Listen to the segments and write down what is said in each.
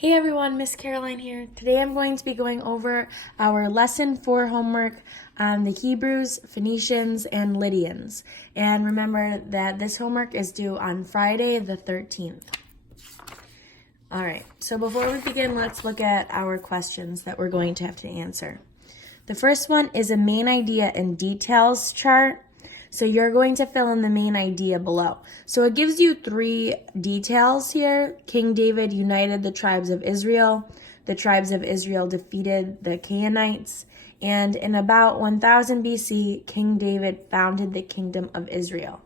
Hey everyone, Miss Caroline here. Today I'm going to be going over our Lesson 4 homework on the Hebrews, Phoenicians, and Lydians. And remember that this homework is due on Friday the 13th. Alright, so before we begin, let's look at our questions that we're going to have to answer. The first one is a main idea and details chart. So you're going to fill in the main idea below. So it gives you 3 details here. King David united the tribes of Israel. The tribes of Israel defeated the Canaanites. And in about 1000 BC, King David founded the kingdom of Israel.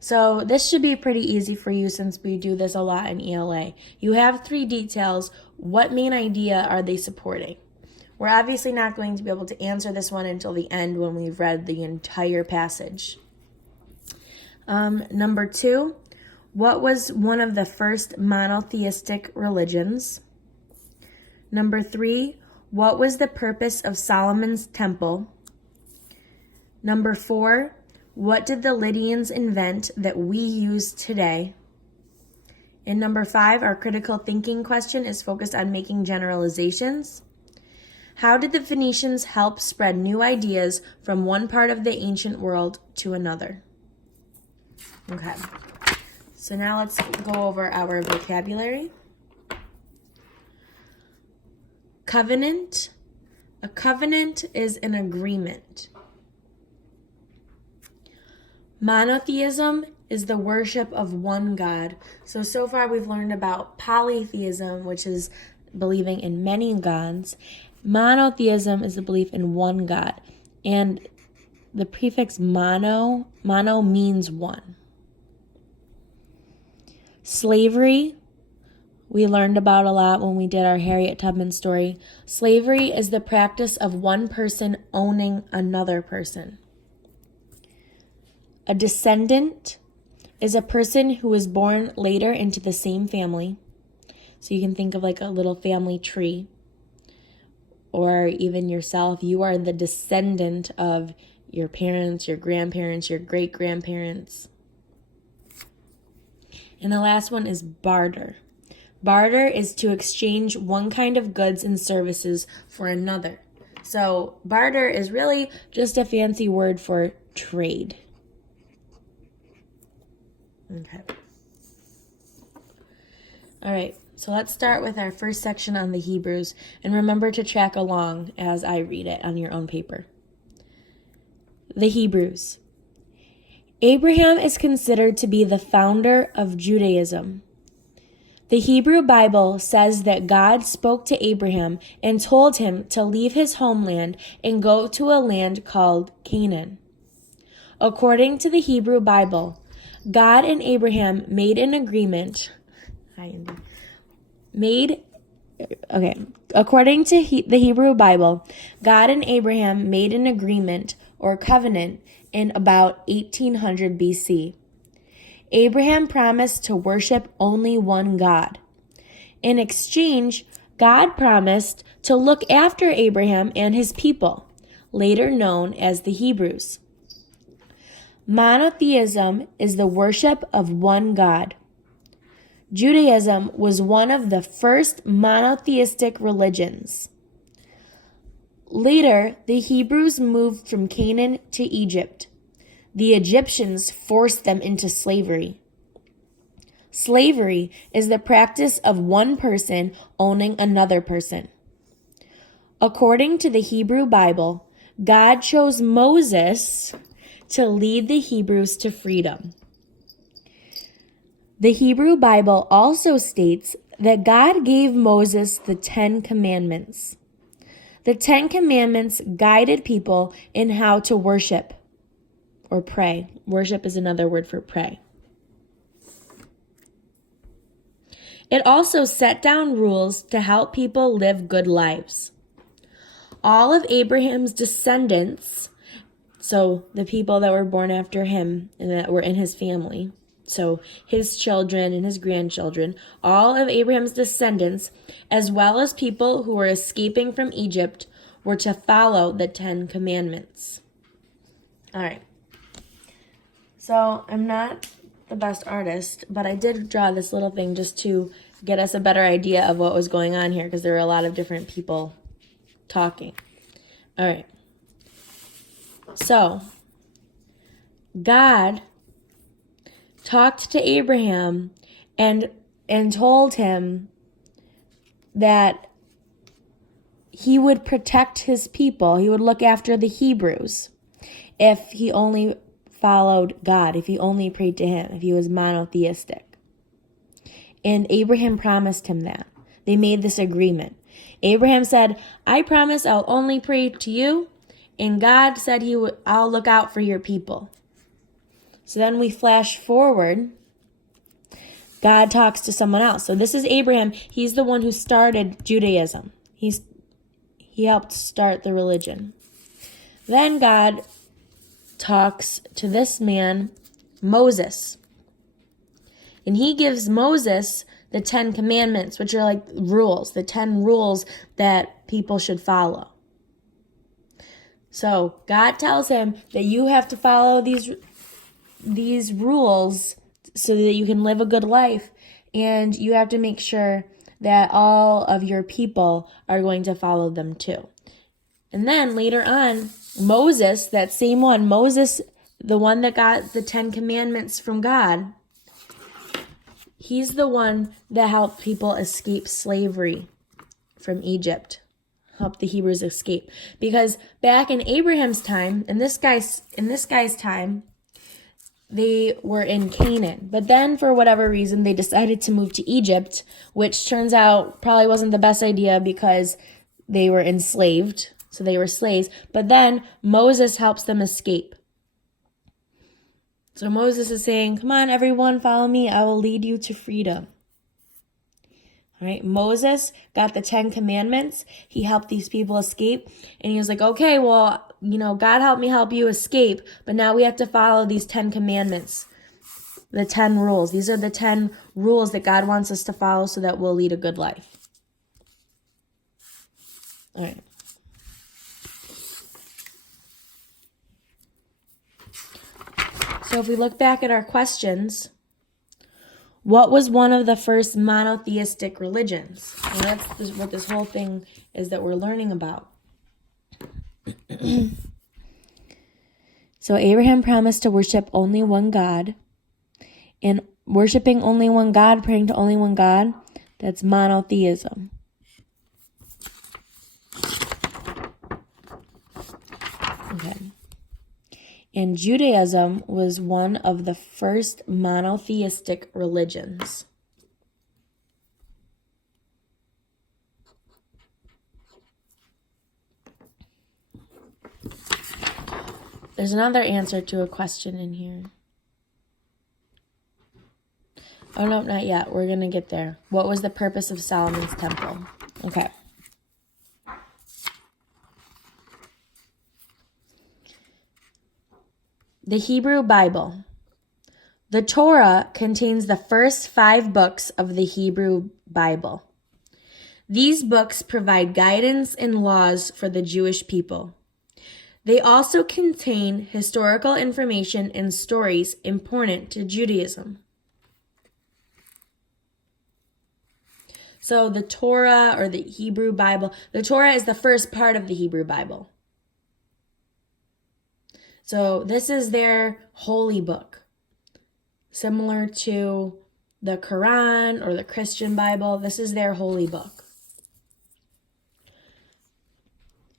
So this should be pretty easy for you since we do this a lot in ELA. You have 3 details. What main idea are they supporting? We're obviously not going to be able to answer this one until the end when we've read the entire passage. Number 2, what was one of the first monotheistic religions? Number 3, what was the purpose of Solomon's temple? Number 4, what did the Lydians invent that we use today? And number 5, our critical thinking question is focused on making generalizations. How did the Phoenicians help spread new ideas from one part of the ancient world to another? Okay, so now let's go over our vocabulary. Covenant. A covenant is an agreement. Monotheism is the worship of one God. So far we've learned about polytheism, which is believing in many gods. Monotheism is the belief in one God, and the prefix mono means one. Slavery, we learned about a lot when we did our Harriet Tubman story. Slavery is the practice of one person owning another person. A descendant is a person who was born later into the same family. So you can think of like a little family tree. Or even yourself, you are the descendant of your parents, your grandparents, your great-grandparents. And the last one is barter. Barter is to exchange one kind of goods and services for another. So barter is really just a fancy word for trade. Okay. All right. So let's start with our first section on the Hebrews, and remember to track along as I read it on your own paper. The Hebrews. Abraham is considered to be the founder of Judaism. The Hebrew Bible says that God spoke to Abraham and told him to leave his homeland and go to a land called Canaan. According to the Hebrew Bible, God and Abraham made an agreement. According to the Hebrew Bible, God and Abraham made an agreement or covenant in about 1800 BC. Abraham promised to worship only one God. In exchange, God promised to look after Abraham and his people, later known as the Hebrews. Monotheism is the worship of one God. Judaism was one of the first monotheistic religions. Later, the Hebrews moved from Canaan to Egypt. The Egyptians forced them into slavery. Slavery is the practice of one person owning another person. According to the Hebrew Bible, God chose Moses to lead the Hebrews to freedom. The Hebrew Bible also states that God gave Moses the 10 Commandments. The 10 Commandments guided people in how to worship or pray. Worship is another word for pray. It also set down rules to help people live good lives. All of Abraham's descendants, so the people that were born after him and that were in his family, so his children and his grandchildren, all of Abraham's descendants, as well as people who were escaping from Egypt, were to follow the 10 Commandments. All right. So I'm not the best artist, but I did draw this little thing just to get us a better idea of what was going on here, because there were a lot of different people talking. All right. So, God talked to Abraham and told him that he would protect his people. He would look after the Hebrews if he only followed God, if he only prayed to him, if he was monotheistic. And Abraham promised him that. They made this agreement. Abraham said, I promise I'll only pray to you. And God said I'll look out for your people. So then we flash forward. God talks to someone else. So this is Abraham. He's the one who started Judaism. He helped start the religion. Then God talks to this man, Moses. And he gives Moses the 10 commandments, which are like rules, the 10 rules that people should follow. So God tells him that you have to follow these rules so that you can live a good life. And you have to make sure that all of your people are going to follow them too. And then later on, Moses, that same one, Moses, the one that got the 10 commandments from God, he's the one that helped people escape slavery from Egypt, helped the Hebrews escape. Because back in Abraham's time, in this guy's time, they were in Canaan. But then for whatever reason, they decided to move to Egypt, which turns out probably wasn't the best idea because they were enslaved. So they were slaves. But then Moses helps them escape. So Moses is saying, come on, everyone, follow me. I will lead you to freedom. All right, Moses got the 10 commandments. He helped these people escape. And he was like, okay, well, God helped me help you escape. But now we have to follow these 10 commandments, the 10 rules. These are the 10 rules that God wants us to follow so that we'll lead a good life. All right. So if we look back at our questions, what was one of the first monotheistic religions? And that's what this whole thing is that we're learning about. So Abraham promised to worship only one God. And worshiping only one God, praying to only one God, that's monotheism. Okay. And Judaism was one of the first monotheistic religions. There's another answer to a question in here. Oh, no, not yet. We're going to get there. What was the purpose of Solomon's temple? Okay. The Hebrew Bible. The Torah contains the first 5 books of the Hebrew Bible. These books provide guidance and laws for the Jewish people. They also contain historical information and stories important to Judaism. So the Torah, or the Hebrew Bible, the Torah is the first part of the Hebrew Bible. So this is their holy book, similar to the Quran or the Christian Bible. This is their holy book.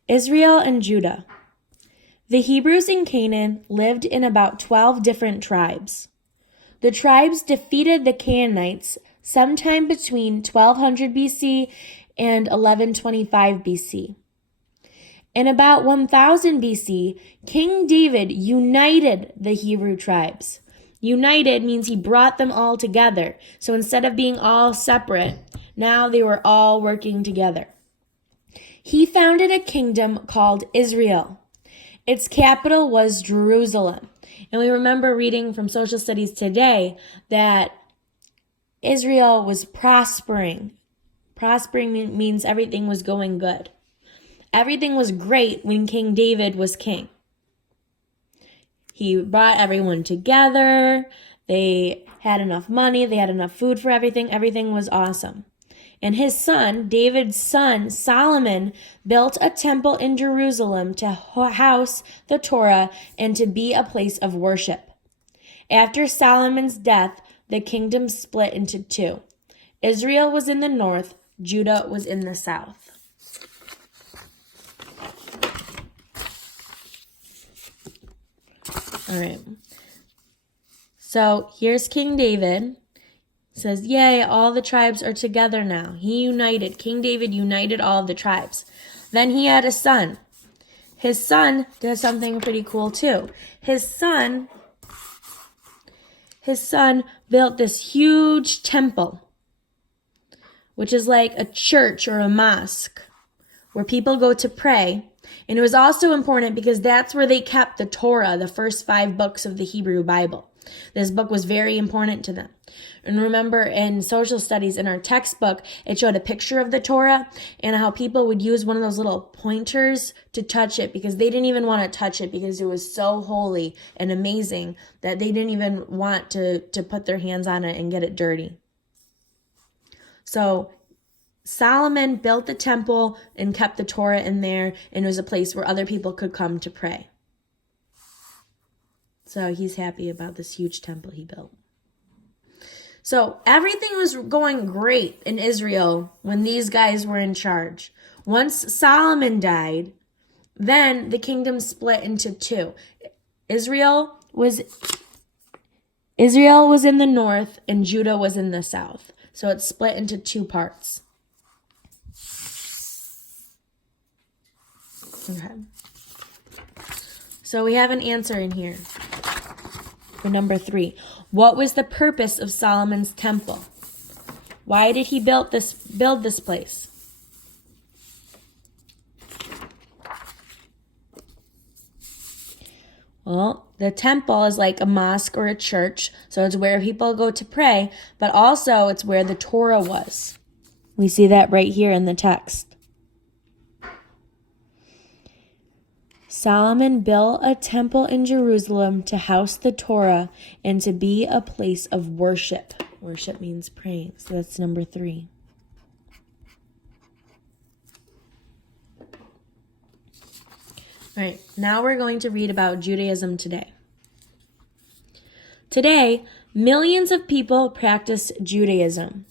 Israel and Judah. The Hebrews in Canaan lived in about 12 different tribes. The tribes defeated the Canaanites sometime between 1200 BC and 1125 BC. In about 1000 BC, King David united the Hebrew tribes. United means he brought them all together. So instead of being all separate, now they were all working together. He founded a kingdom called Israel. Its capital was Jerusalem. And we remember reading from Social Studies today that Israel was prospering. Prospering means everything was going good. Everything was great when King David was king. He brought everyone together, They had enough money. They had enough food for everything. Everything was awesome. And his son, David's son, Solomon, built a temple in Jerusalem to house the Torah and to be a place of worship. After Solomon's death, the kingdom split into two. Israel was in the north, Judah was in the south. All right. So here's King David. It says, yay, all the tribes are together now. King David united all of the tribes. Then he had a son. His son did something pretty cool too. His son built this huge temple, which is like a church or a mosque where people go to pray. And it was also important because that's where they kept the Torah, the first 5 books of the Hebrew Bible. This book was very important to them. And remember, in social studies, in our textbook, it showed a picture of the Torah and how people would use one of those little pointers to touch it because they didn't even want to touch it because it was so holy and amazing that they didn't even want to put their hands on it and get it dirty. So Solomon built the temple and kept the Torah in there, and it was a place where other people could come to pray. So he's happy about this huge temple he built. So everything was going great in Israel when these guys were in charge. Once Solomon died, then the kingdom split into two. Israel was in the north and Judah was in the south. So it split into 2 parts. Okay. So we have an answer in here for number 3. What was the purpose of Solomon's temple? Why did he build this place? Well, the temple is like a mosque or a church, so it's where people go to pray, but also it's where the Torah was. We see that right here in the text. Solomon built a temple in Jerusalem to house the Torah and to be a place of worship. Worship means praying, so that's number 3. All right, now we're going to read about Judaism today. Today, millions of people practice Judaism.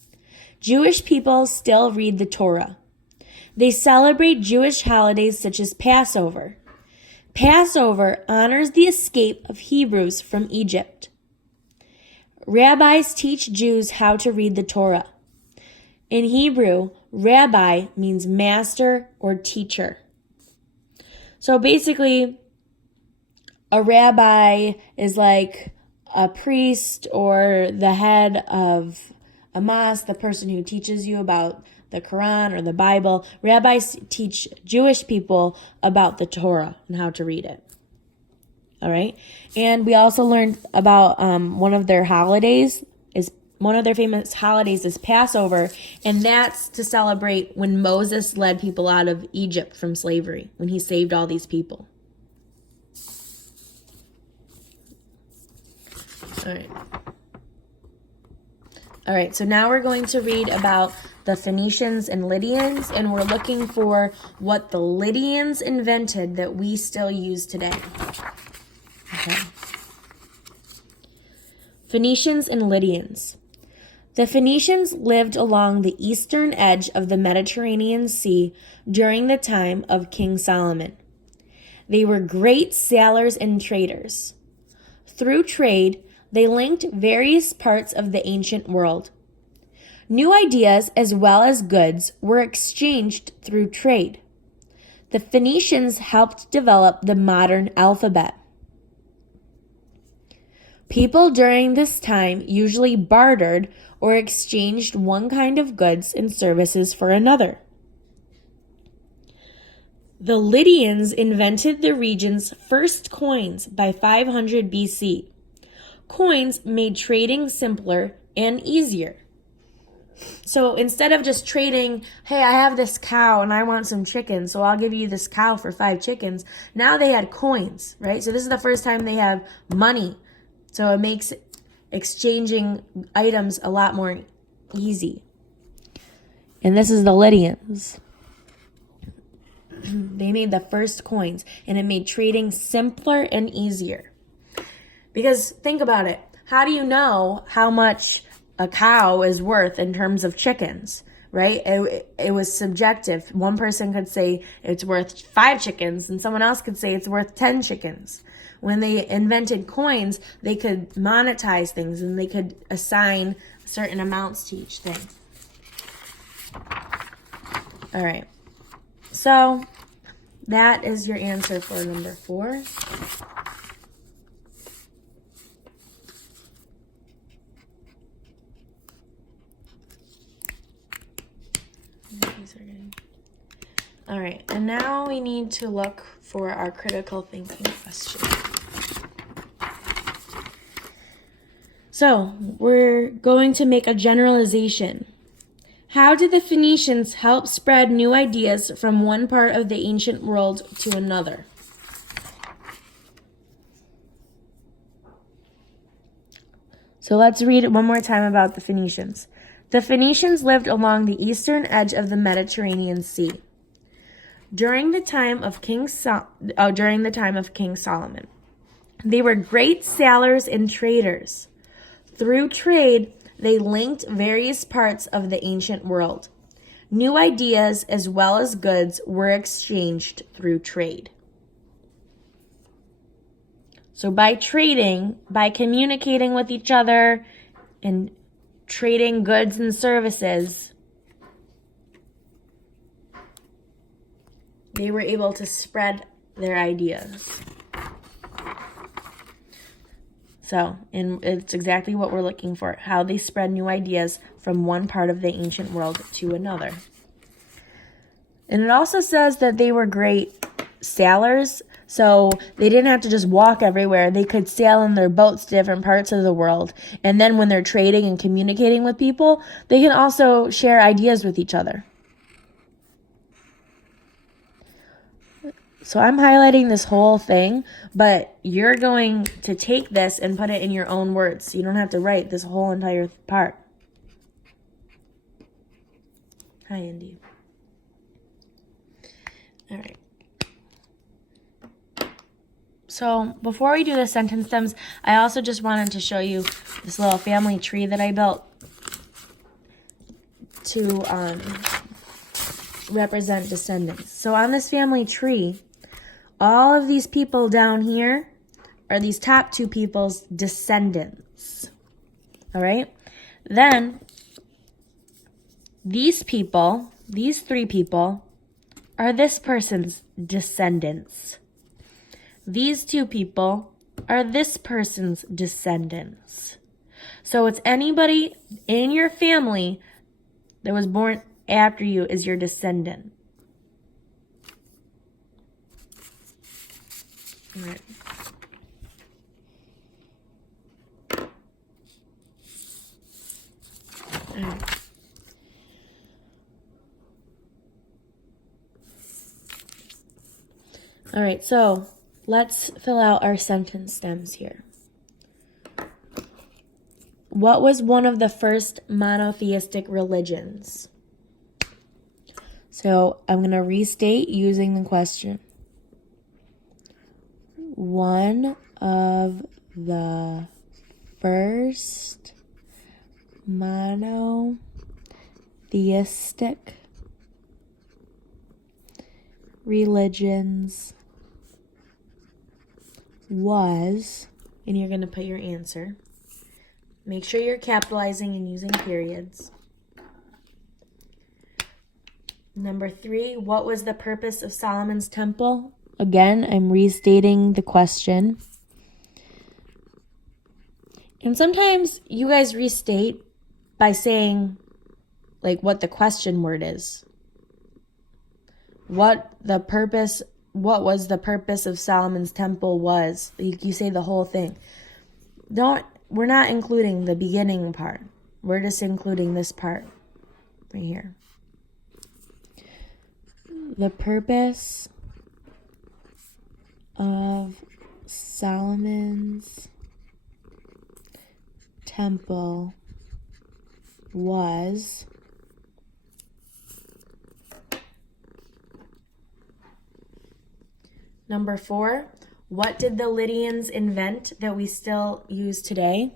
Jewish people still read the Torah. They celebrate Jewish holidays such as Passover. Passover honors the escape of Hebrews from Egypt. Rabbis teach Jews how to read the Torah. In Hebrew, rabbi means master or teacher. So basically, a rabbi is like a priest or the head of a mosque, the person who teaches you about the Quran or the Bible. Rabbis teach Jewish people about the Torah and how to read it. All right. And we also learned about one of their famous holidays is Passover, and that's to celebrate when Moses led people out of Egypt from slavery, when he saved all these people. All right, so now we're going to read about the Phoenicians and Lydians, and we're looking for what the Lydians invented that we still use today. Okay. Phoenicians and Lydians. The Phoenicians lived along the eastern edge of the Mediterranean Sea during the time of King Solomon. They were great sailors and traders. Through trade, they linked various parts of the ancient world. New ideas as well as goods were exchanged through trade. The Phoenicians helped develop the modern alphabet. People during this time usually bartered or exchanged one kind of goods and services for another. The Lydians invented the region's first coins by 500 BC. Coins made trading simpler and easier. So instead of just trading, hey, I have this cow and I want some chicken, so I'll give you this cow for 5 chickens. Now they had coins, right? So this is the first time they have money. So it exchanging items a lot more easy. And this is the Lydians. They made the first coins, and it made trading simpler and easier. Because think about it. How do you know how much a cow is worth in terms of chickens, right? It was subjective. One person could say it's worth 5 chickens, and someone else could say it's worth 10 chickens. When they invented coins, they could monetize things, and they could assign certain amounts to each thing. All right. So that is your answer for number 4. All right, and now we need to look for our critical thinking question. So we're going to make a generalization. How did the Phoenicians help spread new ideas from one part of the ancient world to another? So let's read it one more time about the Phoenicians. The Phoenicians lived along the eastern edge of the Mediterranean Sea. During the time of King Solomon, they were great sailors and traders. Through trade, they linked various parts of the ancient world. New ideas as well as goods were exchanged through trade. So by trading, by communicating with each other and trading goods and services, they were able to spread their ideas. So, and it's exactly what we're looking for, how they spread new ideas from one part of the ancient world to another. And it also says that they were great sailors, so they didn't have to just walk everywhere. They could sail in their boats to different parts of the world. And then when they're trading and communicating with people, they can also share ideas with each other. So I'm highlighting this whole thing, but you're going to take this and put it in your own words. So you don't have to write this whole entire part. Hi, Indy. All right. So before we do the sentence stems, I also just wanted to show you this little family tree that I built to represent descendants. So on this family tree, all of these people down here are these top 2 people's descendants. All right? Then, these people, these 3 people, are this person's descendants. These 2 people are this person's descendants. So it's anybody in your family that was born after you is your descendant. All right. All right. All right, so let's fill out our sentence stems here. What was one of the first monotheistic religions? So I'm going to restate using the question. One of the first monotheistic religions was, and you're going to put your answer. Make sure you're capitalizing and using periods. Number 3, what was the purpose of Solomon's temple? Again, I'm restating the question. And sometimes you guys restate by saying, like, what the question word is. What was the purpose of Solomon's temple was. You say the whole thing. We're not including the beginning part. We're just including this part right here. The purpose of Solomon's temple was number 4. What did the Lydians invent that we still use today?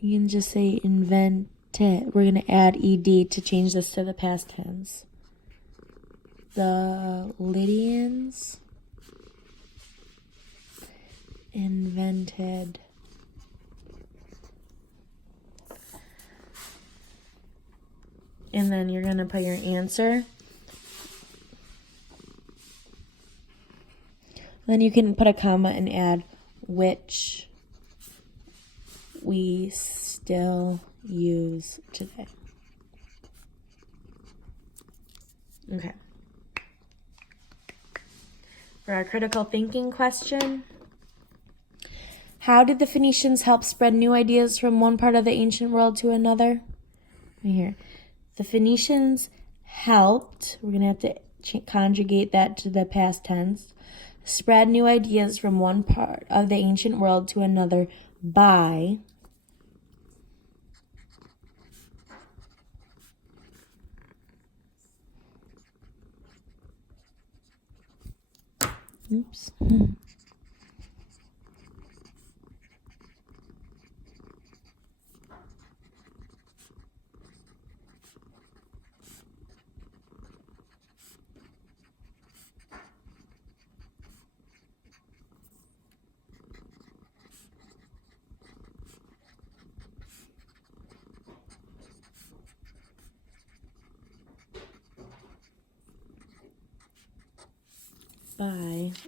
You can just say invented. We're going to add ed to change this to the past tense. The Lydians invented and then you're going to put your answer. Then you can put a comma and add which we still use today. Okay. For our critical thinking question, how did the Phoenicians help spread new ideas from one part of the ancient world to another? Right here. The Phoenicians helped, we're going to have to conjugate that to the past tense, spread new ideas from one part of the ancient world to another by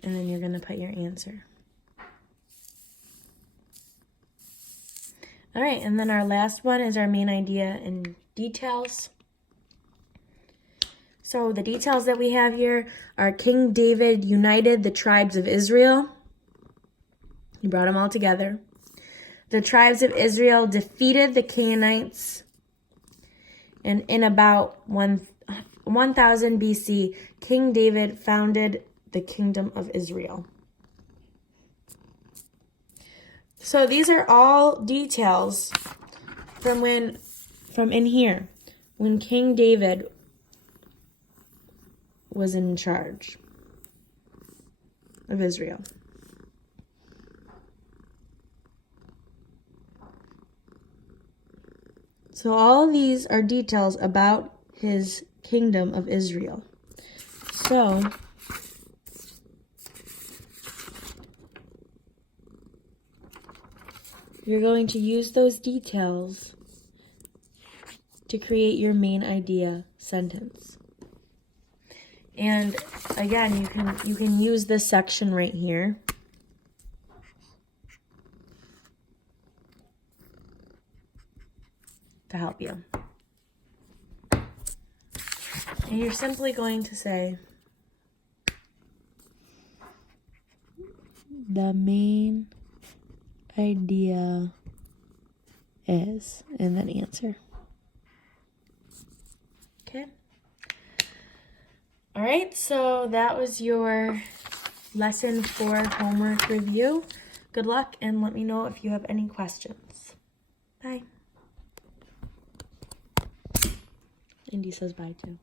and then you're going to put your answer. All right, and then our last one is our main idea and details. So the details that we have here are King David united the tribes of Israel. He brought them all together. The tribes of Israel defeated the Canaanites. And in about 1000 BC, King David founded the kingdom of Israel. So these are all details from in here, when King David was in charge of Israel. So all of these are details about his kingdom of Israel. So you're going to use those details to create your main idea sentence. And again, you can use this section right here to help you. And you're simply going to say, the main idea is, and then answer. Okay. All right, so that was your lesson 4 homework review. Good luck, and let me know if you have any questions. Bye. Indy says bye too.